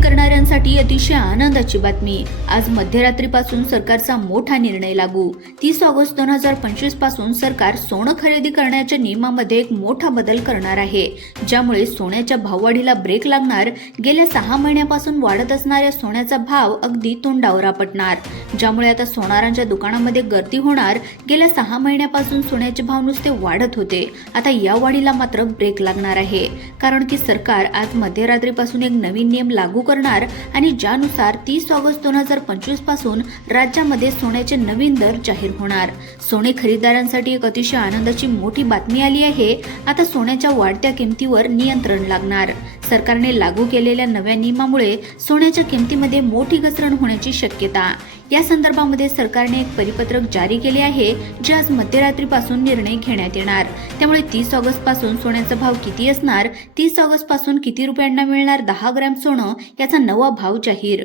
करणाऱ्यांसाठी अतिशय आनंदाची बातमी. आज मध्यरात्रीपासून सरकारचा मोठा निर्णय लागू. तीस ऑगस्ट दोन हजार पंचवीसपासून सरकार सोनं खरेदी करण्याच्या नियमामध्ये एक मोठा बदल करणार आहे. ज्यामुळे सोन्याच्या भाववाढीला ब्रेक लागणार गेल्या सहा महिन्यापासून वाढत असणाऱ्या सोन्याचा भाव अगदी तोंडावर आपटणार. ज्यामुळे आता सोनारांच्या दुकानामध्ये गर्दी होणार गेल्या सहा महिन्यापासून सोन्याचे भाव नुसते वाढत होते. आता या वाढीला मात्र ब्रेक लागणार आहे. कारण की सरकार आज मध्यरात्रीपासून एक नवीन नियम लागू करणार आणि ज्यानुसार तीस ऑगस्ट दोन हजार पंचवीसपासून राज्यामध्ये सोन्याचे नवीन दर जाहीर होणार. सोने खरेदीदारांसाठी एक अतिशय आनंदाची मोठी बातमी आली आहे. आता सोन्याच्या वाढत्या किमतीवर नियंत्रण लागणार. सरकारने लागू केलेल्या नव्या नियमामुळे सोन्याच्या किमतीमध्ये मोठी घसरण होण्याची शक्यता. या संदर्भामध्ये सरकारने एक परिपत्रक जारी केले आहे जे आज मध्यरात्रीपासून निर्णय घेण्यात येणार. त्यामुळे तीस ऑगस्टपासून सोन्याचा भाव किती असणार? तीस ऑगस्टपासून किती रुपयांना मिळणार दहा ग्रॅम सोनं? याचा नवा भाव जाहीर.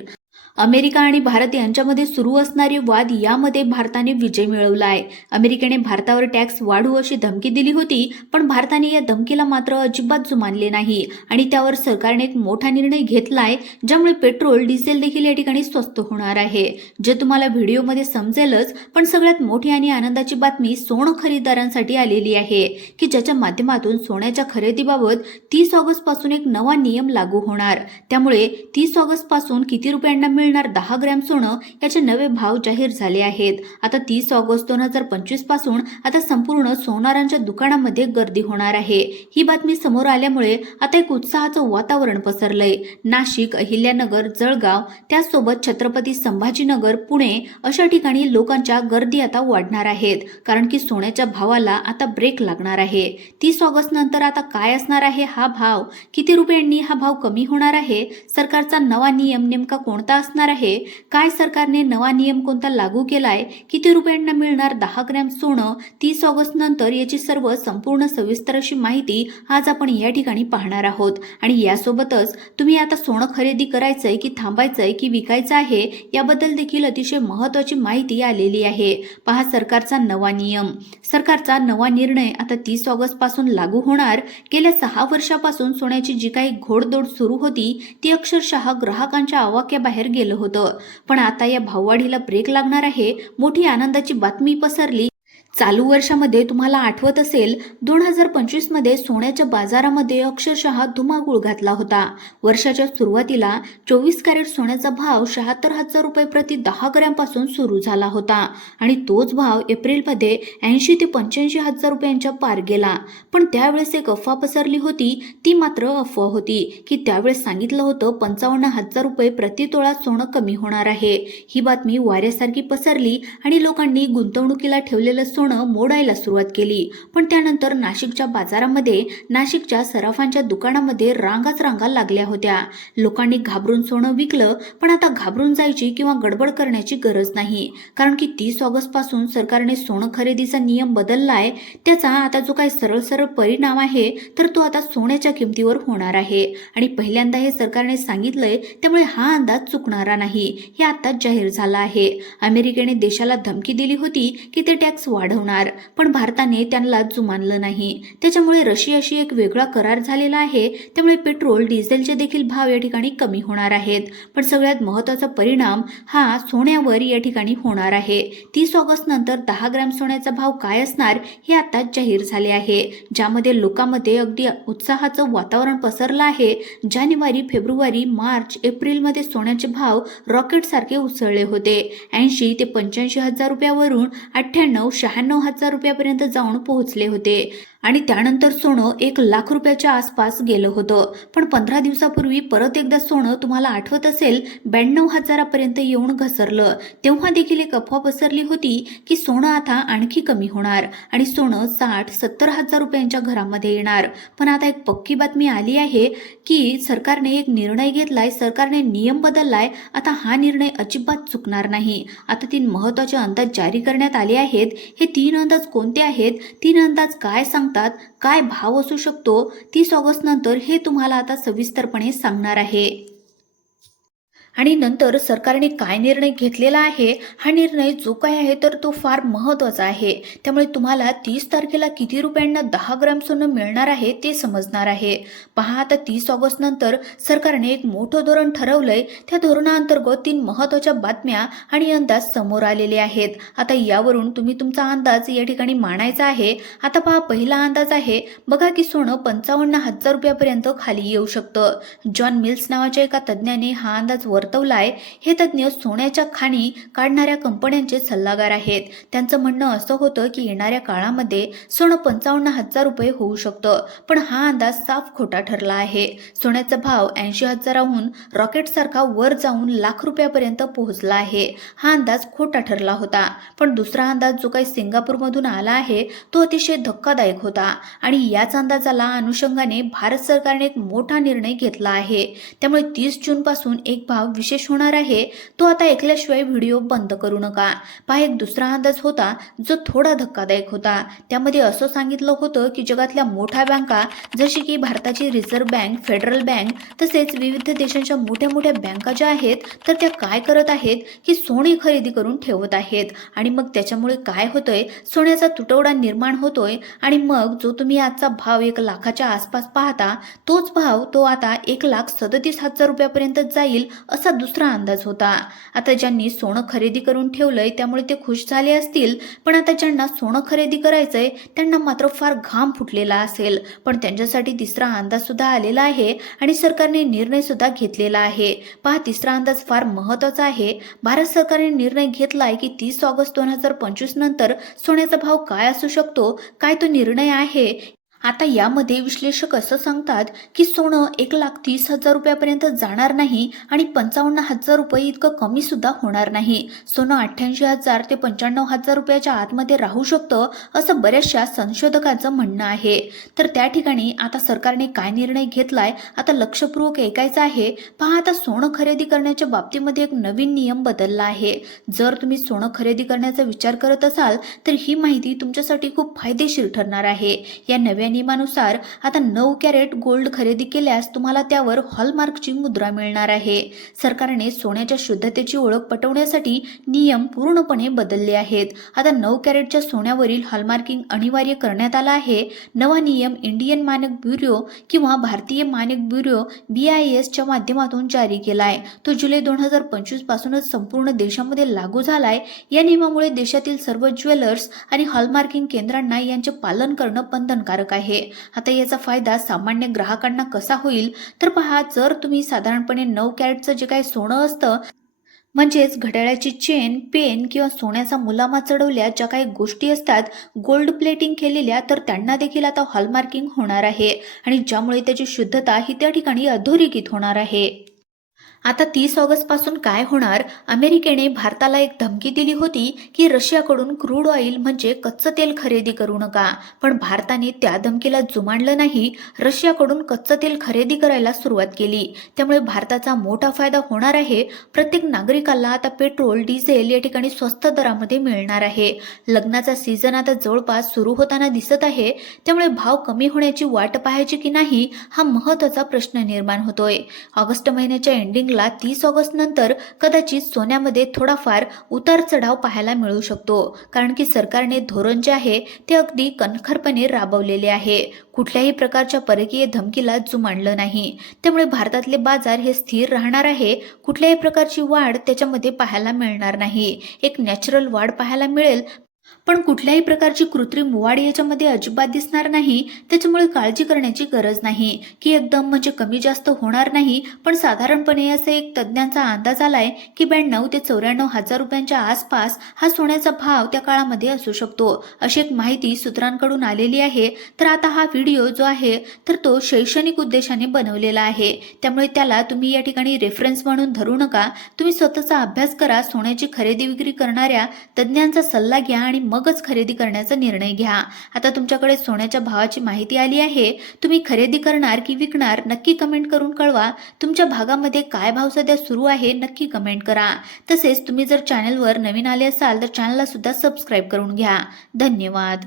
अमेरिका आणि भारत यांच्यामध्ये सुरू असणारे वाद यामध्ये भारताने विजय मिळवला आहे. अमेरिकेने भारतावर टॅक्स वाढू अशी धमकी दिली होती पण भारताने या धमकीला मात्र अजिबात जुमानले नाही आणि त्यावर सरकारने एक मोठा निर्णय घेतलाय ज्यामुळे पेट्रोल डिझेल देखील या ठिकाणी स्वस्त होणार आहे. जे तुम्हाला व्हिडिओमध्ये समजेलच पण सगळ्यात मोठी आणि आनंदाची बातमी सोनं खरेदीदारांसाठी आलेली आहे की ज्याच्या माध्यमातून सोन्याच्या खरेदीबाबत तीस ऑगस्टपासून एक नवा नियम लागू होणार. त्यामुळे तीस ऑगस्टपासून किती रुपयांना मिळणार दहा ग्रॅम सोनं याचे नवे भाव जाहीर झाले आहेत. आता तीस ऑगस्ट दोन हजार पंचवीसपासून आता संपूर्ण सोनारांच्या दुकानामध्ये गर्दी होणार आहे. ही बातमी समोर आल्यामुळे आता एक उत्साहाचं वातावरण पसरलंय. नाशिक अहिल्यानगर जळगाव त्याचसोबत छत्रपती संभाजीनगर पुणे अशा ठिकाणी लोकांच्या गर्दी आता वाढणार आहेत. कारण की सोन्याच्या भावाला आता ब्रेक लागणार आहे. तीस ऑगस्ट नंतर आता काय असणार आहे हा भाव? किती रुपयांनी हा भाव कमी होणार आहे? सरकारचा नवा नियम नेमका कोणता असणार? आहे? काय सरकारने नवा नियम कोणता लागू केलाय? किती रुपयांना मिळणार दहा ग्रॅम सोनं? तीस ऑगस्ट नंतर याची सर्व संपूर्ण सविस्तर अशी माहिती आज आपण या ठिकाणी पाहणार आहोत. आणि यासोबतच तुम्ही आता सोनं खरेदी करायचंय की थांबायचंय की विकायचं आहे याबद्दल देखील अतिशय महत्वाची माहिती आलेली आहे. पहा सरकारचा नवा नियम. सरकारचा नवा निर्णय आता तीस ऑगस्टपासून लागू होणार. गेल्या सहा वर्षापासून सोन्याची जी काही घोडदौड सुरू होती ती अक्षरशः ग्राहकांच्या आवाक्याबाहेर गेलं. होतं. पण आता या भाववाढीला ब्रेक लागणार आहे. मोठी आनंदाची बातमी पसरली. चालू वर्षामध्ये तुम्हाला आठवत असेल दोन हजार पंचवीसमध्ये सोन्याच्या बाजारामध्ये अक्षरशः धुमाकूळ घातला होता. वर्षाच्या सुरुवातीला चोवीस कॅरेट सोन्याचा भाव शहात्तर हजार रुपये प्रति दहा ग्रॅमपासून सुरू झाला होता आणि तोच भाव एप्रिलमध्ये ऐंशी ते पंच्याऐंशी हजार रुपयांच्या पार गेला. पण त्यावेळेस एक अफवा पसरली होती ती मात्र अफवा होती की त्यावेळेस सांगितलं होतं पंचावन्न हजार रुपये प्रति तोळा सोनं कमी होणार आहे. ही बातमी वाऱ्यासारखी पसरली आणि लोकांनी गुंतवणुकीला ठेवलेलं सोनं मोडायला सुरुवात केली. पण त्यानंतर नाशिकच्या बाजारामध्ये नाशिकच्या सराफांच्या दुकानामध्ये रांगाच रांगा लागल्या होत्या. लोकांनी घाबरून सोनं विकलं पण आता घाबरून जायची किंवा गडबड करण्याची गरज नाही. कारण की तीस ऑगस्टपासून सरकारने सोनं खरेदीचा नियम बदललाय त्याचा आता जो काही सरळ सरळ परिणाम आहे तर तो आता सोन्याच्या किमतीवर होणार आहे. आणि पहिल्यांदा हे सरकारने सांगितलंय त्यामुळे हा अंदाज चुकणारा नाही. हे आताच जाहीर झाला आहे. अमेरिकेने देशाला धमकी दिली होती की ते टॅक्स वाढवणार पण भारताने त्यांना जुमानलं नाही. त्याच्यामुळे रशियाशी एक वेगळा करार झालेला आहे. त्यामुळे पेट्रोल डिझेलचे देखील भाव या ठिकाणी कमी होणार आहेत. पण सगळ्यात महत्त्वाचा परिणाम हा सोन्यावर या ठिकाणी होणार आहे. तीस ऑगस्ट नंतर दहा ग्रॅम सोन्याचा भाव काय असणार हे आताच जाहीर झाले आहे. ज्यामध्ये लोकांमध्ये अगदी उत्साहाचं वातावरण पसरलं आहे. जानेवारी फेब्रुवारी मार्च एप्रिलमध्ये सोन्याचे भाव रॉकेट सारखे उसळले होते. ऐंशी ते पंच्याऐंशी हजार रुपयावरून अठ्ठ्याण्णव शहाण्णव हजार रुपयापर्यंत जाऊन पोहोचले होते. आणि त्यानंतर सोनं एक लाख रुपयाच्या आसपास गेलं होतं. पण पंधरा दिवसापूर्वी परत एकदा सोनं तुम्हाला आठवत असेल ब्याण्णव हजारापर्यंत येऊन घसरलं. तेव्हा देखील एक अफवा पसरली होती की सोनं आता आणखी कमी होणार आणि सोनं साठ सत्तर हजार रुपयांच्या घरामध्ये येणार. पण आता एक पक्की बातमी आली आहे की सरकारने एक निर्णय घेतलाय सरकारने नियम बदललाय. आता हा निर्णय अजिबात चुकणार नाही. आता तीन महत्त्वाचे अंदाज जारी करण्यात आले आहेत. हे तीन अंदाज कोणते आहेत? तीन अंदाज काय सांगतात? काय भाव असू शकतो? तीस ऑगस्ट नंतर हे तुम्हाला आता सविस्तरपणे सांगणार आहे. आणि नंतर सरकारने काय निर्णय घेतलेला आहे हा निर्णय जो काय आहे तर तो फार महत्त्वाचा आहे. त्यामुळे तुम्हाला तीस तारखेला किती रुपयांना दहा ग्राम सोनं मिळणार आहे ते समजणार आहे. पहा आता तीस ऑगस्ट नंतर सरकारने एक मोठं धोरण ठरवलंय. त्या धोरणाअंतर्गत तीन महत्त्वाच्या बातम्या आणि अंदाज समोर आलेले आहेत. आता यावरून तुम्ही तुमचा अंदाज या ठिकाणी मांडायचा आहे. आता पहा पहिला अंदाज आहे बघा की सोनं पंचावन्न हजार रुपयापर्यंत खाली येऊ शकतं. जॉन मिल्स नावाच्या एका तज्ज्ञाने हा अंदाज वर वर्तवलाय हे तज्ज्ञ सोन्याच्या खाणी काढणाऱ्या कंपन्यांचे सल्लागार आहेत. त्यांचं म्हणणं असं होतं की येणाऱ्या काळामध्ये सोनं पंचावन्न हजार रुपये होऊ शकतं पण हा अंदाज साफ खोटा ठरला आहे. सोन्याचा भाव ऐंशी हजाराहून रॉकेटसारखा वर जाऊन लाख रुपयापर्यंत पोहोचला आहे. हा अंदाज खोटा ठरला होता. पण दुसरा अंदाज जो काही सिंगापूरमधून आला आहे तो अतिशय धक्कादायक होता. आणि याच अंदाजाला अनुषंगाने भारत सरकारने एक मोठा निर्णय घेतला आहे. त्यामुळे तीस जून पासून एक भाव विशेष होणार आहे तो आता ऐकल्याशिवाय व्हिडिओ बंद करू नका. पहा एक दुसरा अंदाज होता जो थोडा धक्कादायक होता. त्यामध्ये असं सांगितलं होतं की जगातल्या मोठ्या बँका जशी की भारताची रिझर्व्ह बँक फेडरल बँक तसेच विविध देशांच्या मोठ्या मोठ्या बँका ज्या आहेत तर त्या काय करत आहेत की सोने खरेदी करून ठेवत आहेत. आणि मग त्याच्यामुळे काय होतंय? सोन्याचा तुटवडा निर्माण होतोय आणि मग जो तुम्ही आजचा भाव एक लाखाच्या आसपास पाहता तोच भाव तो आता एक लाख सदतीस हजार रुपयापर्यंत जाईल असं दुसरा अंदाज होता. आता ज्यांनी सोनं खरेदी करून ठेवलंय त्यामुळे ते खुश झाले असतील पण आता ज्यांना सोनं खरेदी करायचंय त्यांना मात्र फार घाम फुटलेला असेल. पण त्यांच्यासाठी तिसरा अंदाज सुद्धा आलेला आहे आणि सरकारने निर्णय सुद्धा घेतलेला आहे. पहा तिसरा अंदाज फार महत्त्वाचा आहे. भारत सरकारने निर्णय घेतलाय की तीस ऑगस्ट दोन हजार पंचवीस नंतर सोन्याचा भाव काय असू शकतो? काय तो निर्णय आहे? आता यामध्ये विश्लेषक असं सांगतात की सोनं एक लाख तीस हजार रुपयापर्यंत जाणार नाही आणि पंचावन्न हजार रुपये इतकं कमी सुद्धा होणार नाही. सोनं अठ्ठ्याऐंशी हजार ते पंच्याण्णव हजार रुपयाच्या आतमध्ये राहू शकतं असं बऱ्याचशा संशोधकांचं म्हणणं आहे. तर त्या ठिकाणी आता सरकारने काय निर्णय घेतलाय आता लक्षपूर्वक ऐकायचं आहे. पहा आता सोनं खरेदी करण्याच्या बाबतीमध्ये एक नवीन नियम बदलला आहे. जर तुम्ही सोनं खरेदी करण्याचा विचार करत असाल तर ही माहिती तुमच्यासाठी खूप फायदेशीर ठरणार आहे. या नव्या नियमानुसार आता नऊ कॅरेट गोल्ड खरेदी केल्यास तुम्हाला त्यावर हॉलमार्कची मुद्रा मिळणार आहे. सरकारने सोन्याच्या शुद्धतेची ओळख पटवण्यासाठी नियम पूर्णपणे बदलले आहेत. आता नऊ कॅरेटच्या सोन्यावरील हॉलमार्किंग अनिवार्य करण्यात आला आहे. नवा नियम इंडियन मानक ब्युरो किंवा भारतीय मानक ब्युरो बी आय एसच्या माध्यमातून जारी केला आहे तो जुलै दोन हजार पंचवीस पासूनच संपूर्ण देशामध्ये लागू झालाय. या नियमामुळे देशातील सर्व ज्वेलर्स आणि हॉलमार्किंग केंद्रांना यांचे पालन करणं बंधनकारक आहे. आता याचा फायदा सामान्य ग्राहकांना कसा होईल? तर पहा जर तुम्ही साधारणपणे नऊ कॅरेटचं जे काही सोनं असतं म्हणजेच घड्याळाची चेन पेन किंवा सोन्याचा मुलामा चढवल्या ज्या काही गोष्टी असतात गोल्ड प्लेटिंग केलेल्या तर त्यांना देखील आता हॉलमार्किंग होणार आहे आणि ज्यामुळे त्याची शुद्धता ही त्या ठिकाणी अधोरेखित होणार आहे. आता तीस ऑगस्टपासून काय होणार? अमेरिकेने भारताला एक धमकी दिली होती की रशियाकडून क्रूड ऑइल म्हणजे कच्चं तेल खरेदी करू नका. पण भारताने त्या धमकीला जुमानलं नाही रशियाकडून कच्चं तेल खरेदी करायला सुरुवात केली. त्यामुळे भारताचा मोठा फायदा होणार आहे. प्रत्येक नागरिकाला आता पेट्रोल डिझेल या ठिकाणी स्वस्त दरामध्ये मिळणार आहे. लग्नाचा सीझन आता जवळपास सुरू होताना दिसत आहे. त्यामुळे भाव कमी होण्याची वाट पाहायची की नाही हा महत्त्वाचा प्रश्न निर्माण होतोय. ऑगस्ट महिन्याच्या एंडिंगला तीस ऑगस्ट नंतर कदाचित सोन्यामध्ये थोडाफार उतार चढाव पाहायला मिळू शकतो. कारण की सरकारने धोरण जे आहे ते अगदी कणखरपणे राबवलेले आहे. कुठल्याही प्रकारच्या परकीय धमकीला जुमानलं नाही. त्यामुळे भारतातले बाजार हे स्थिर राहणार आहे. कुठल्याही प्रकारची वाढ त्याच्यामध्ये पाहायला मिळणार नाही. एक नॅचरल वाढ पाहायला मिळेल पण कुठल्याही प्रकारची कृत्रिम वाढ याच्यामध्ये अजिबात दिसणार नाही. त्याच्यामुळे काळजी करण्याची गरज नाही. की एकदम म्हणजे कमी जास्त होणार नाही. पण साधारणपणे असे एक तज्ज्ञांचा अंदाज आलाय की ब्याण्णव ते चौऱ्याण्णव हजार रुपयांच्या आसपास हा सोन्याचा भाव त्या काळामध्ये असू शकतो. अशी एक माहिती सूत्रांकडून आलेली आहे. तर आता हा व्हिडिओ जो आहे तर तो शैक्षणिक उद्देशाने बनवलेला आहे. त्यामुळे त्याला तुम्ही या ठिकाणी रेफरन्स म्हणून धरू नका. तुम्ही स्वतःचा अभ्यास करा सोन्याची खरेदी विक्री करणाऱ्या तज्ज्ञांचा सल्ला घ्या आणि आणि मगच खरेदी करण्याचा निर्णय घ्या. आता तुमच्याकडे सोन्याच्या भावाची माहिती आली आहे. तुम्ही खरेदी करणार की विकणार नक्की कमेंट करून कळवा. तुमच्या भागामध्ये काय भाव सध्या सुरू आहे नक्की कमेंट करा. तसेच तुम्ही जर चॅनलवर नवीन आले असाल तर चॅनलला सुद्धा सबस्क्राईब करून घ्या. धन्यवाद.